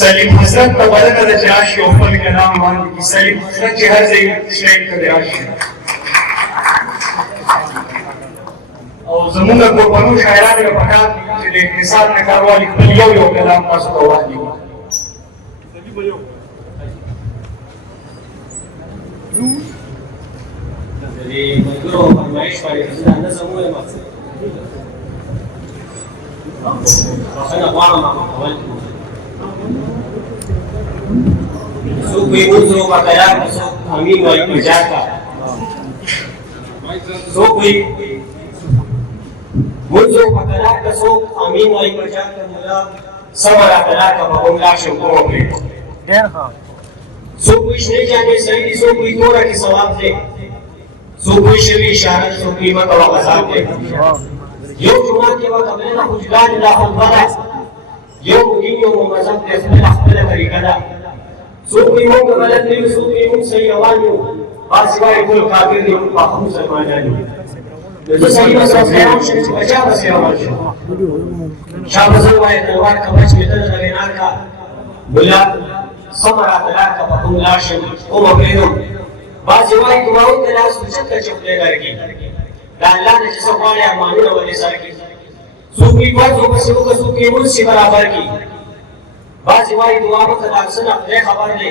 سلیم حضرت ته بلنه ده چې راشي او خپل کلام وړاندې کړي. سلیم حضرت چې هر ځای سټیج ته راشي او زمونږ قربانو شاعرانو له پکار دي چې د اقتصاد نه کار واخلي، خپل یو کلام تاسو ته وړاندې کړي. د ملګرو فرمایش باندې دا نظم ووایم، بخښنه غواړم هغه کول. څوک وایي مونځ روغه تیار کړه، څوک امین وایي پجار کړه، څوک وایي مونځ روغه تیار کړه، څوک امین وایي پجار کړه، مولا سمه راته راکړه په کوم لاړ شم کومه پرېږدم. څوک وایي شنې جامې صحیح دي، څوک وایي توره کې ثواب دی، څوک وایي شوي اشاره څوک وایي مه کوه غذاب دی. یو جومات کې به قبلونه حجګانې دا خطبه ده، یو دین یو مذهب دی، خپله طریقه ده. څوک وایي موږ غلط نه یو، څوک وایي موږ صحیح روان یو، بعضې وایي ټول کافر دي، موږ پاخه مسلمانان یو. نو زه صحیح مذهب حیران شم چې په چا پسې روان شم. شاه بزرګ وایي تلوار کوه چې بېدله د وینار کا، ملا سمه راته راکړه په کوم لاړ شم کومه پرېږدم. بعضې وایي دعاوو ته لاس اوچت کړه چې خدای درکړي، د الله نه چې څه غواړې ارمانونه به دې سر کړي. څوک وایي فرض ورپسې وکړه، څوک یې مونځ شي برابر کړي. بعضې وایي دعا مه کوه، دا څه نه خدای خبر دی،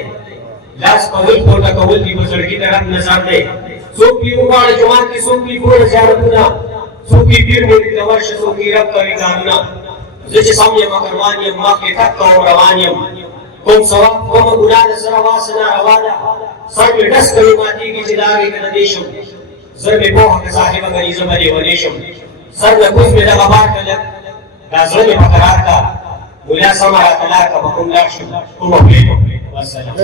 لاس کول پورته کول دي په زړګي د رب نظر دی. څوک وایي وغواړه جومات کې، څوک وایي ګوره زیارتونه، څوک وایي پیر مولي ته ورشه، څوک وایي رب کوي کارونه. زه چې سم یم روان یم، مخکې تګ کوم روان یم، کوم ثواب کومه ګناه د سره واسه ناروا ده، سر مې ډس کوي ماتېږي چې د هغې که نه دې شم. زر مې پوهه که صاحبه که زه به لیونی شم، سر نه کوز مې دغه بار که لږ دا زړه مې په قرار که، مولا سمه راته لار که په کوم لاړ شم کومه پرېږدم. والسلام.